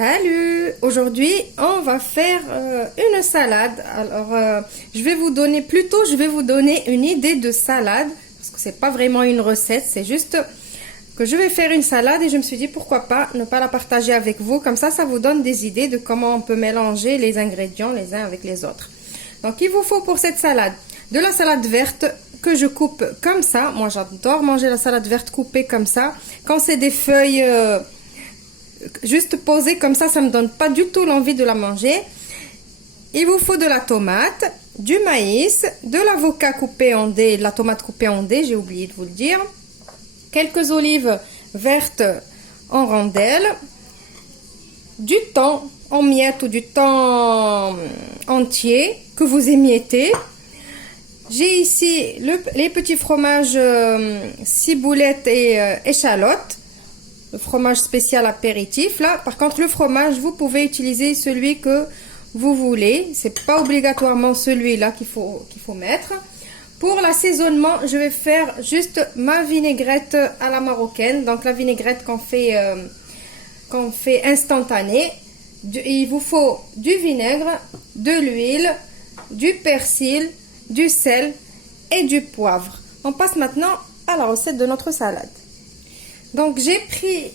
Salut! Aujourd'hui, on va faire une salade. Alors, je vais vous donner une idée de salade parce que c'est pas vraiment une recette, c'est juste que je vais faire une salade et je me suis dit pourquoi pas ne pas la partager avec vous. Comme ça vous donne des idées de comment on peut mélanger les ingrédients les uns avec les autres. Donc, il vous faut pour cette salade de la salade verte que je coupe comme ça. Moi, j'adore manger la salade verte coupée comme ça. Quand c'est des feuilles juste posées comme ça me donne pas du tout l'envie de la manger. Il vous faut de la tomate, du maïs, de l'avocat coupé en dés, de la tomate coupée en dés, j'ai oublié de vous le dire. Quelques olives vertes en rondelles, du thon en miettes ou du thon entier que vous émiettez. J'ai ici les petits fromages ciboulette et échalote, le fromage spécial apéritif là. Par contre, le fromage, vous pouvez utiliser celui que vous voulez, c'est pas obligatoirement celui-là qu'il faut mettre. Pour l'assaisonnement, je vais faire juste ma vinaigrette à la marocaine, donc la vinaigrette qu'on fait instantanée. Il vous faut du vinaigre, de l'huile, du persil, du sel et du poivre. On passe maintenant à la recette de notre salade. Donc j'ai pris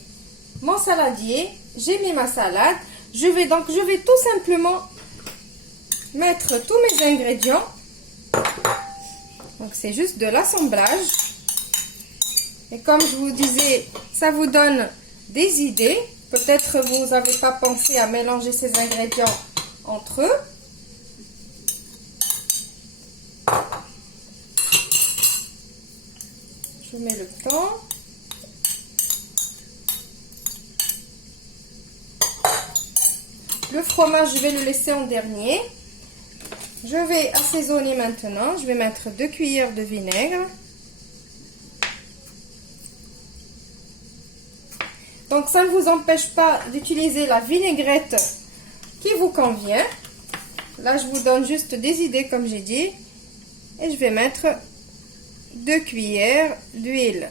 mon saladier, j'ai mis ma salade. Je vais tout simplement mettre tous mes ingrédients. Donc c'est juste de l'assemblage. Et comme je vous disais, ça vous donne des idées. Peut-être vous n'avez pas pensé à mélanger ces ingrédients entre eux. Je mets le thon. Le fromage, je vais le laisser en dernier. Je vais assaisonner maintenant. Je vais mettre 2 cuillères de vinaigre. Donc, ça ne vous empêche pas d'utiliser la vinaigrette qui vous convient. Là, je vous donne juste des idées, comme j'ai dit. Et je vais mettre 2 cuillères d'huile.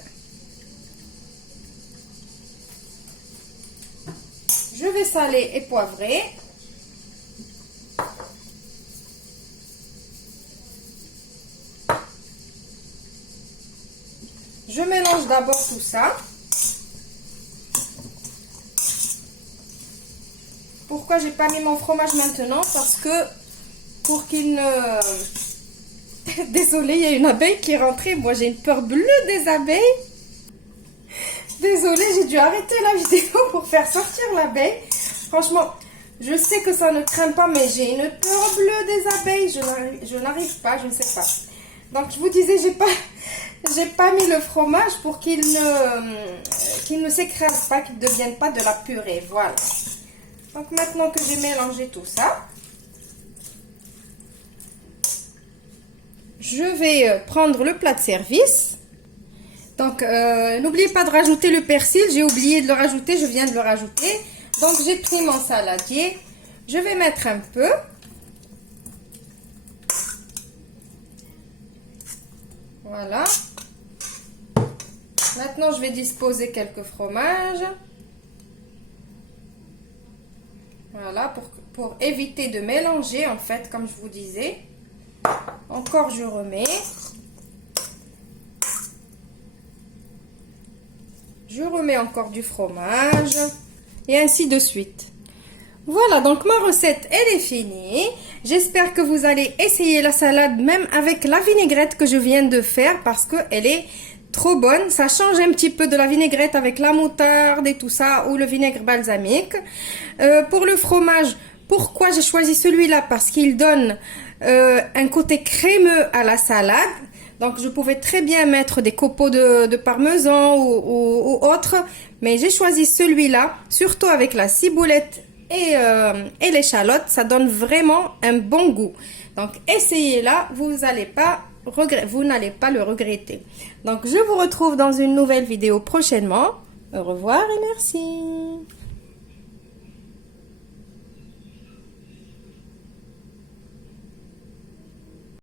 Je vais saler et poivrer. Je mélange d'abord tout ça. Pourquoi j'ai pas mis mon fromage maintenant? Parce que pour qu'il ne... Désolée, il y a une abeille qui est rentrée. Moi, j'ai une peur bleue des abeilles. Désolée, j'ai dû arrêter la vidéo pour faire sortir l'abeille. Franchement, je sais que ça ne craint pas, mais j'ai une peur bleue des abeilles. Je n'arrive pas, je ne sais pas. Donc, je vous disais, j'ai pas mis le fromage pour qu'il ne s'écrase pas, qu'il ne devienne pas de la purée. Voilà. Donc, maintenant que j'ai mélangé tout ça, je vais prendre le plat de service. Donc, n'oubliez pas de rajouter le persil. J'ai oublié de le rajouter, je viens de le rajouter. Donc, j'ai pris mon saladier. Je vais mettre un peu. Voilà. Maintenant, je vais disposer quelques fromages. Voilà, pour éviter de mélanger, en fait, comme je vous disais. Encore, je remets. Je remets encore du fromage. Et ainsi de suite. Voilà, donc ma recette, elle est finie. J'espère que vous allez essayer la salade même avec la vinaigrette que je viens de faire. Parce qu'elle est trop bonne. Ça change un petit peu de la vinaigrette avec la moutarde et tout ça. Ou le vinaigre balsamique. Pour le fromage, pourquoi j'ai choisi celui-là? Parce qu'il donne un côté crémeux à la salade. Donc, je pouvais très bien mettre des copeaux de parmesan ou autre. Mais j'ai choisi celui-là, surtout avec la ciboulette et l'échalote. Ça donne vraiment un bon goût. Donc, essayez-la, vous n'allez pas le regretter. Donc, je vous retrouve dans une nouvelle vidéo prochainement. Au revoir et merci.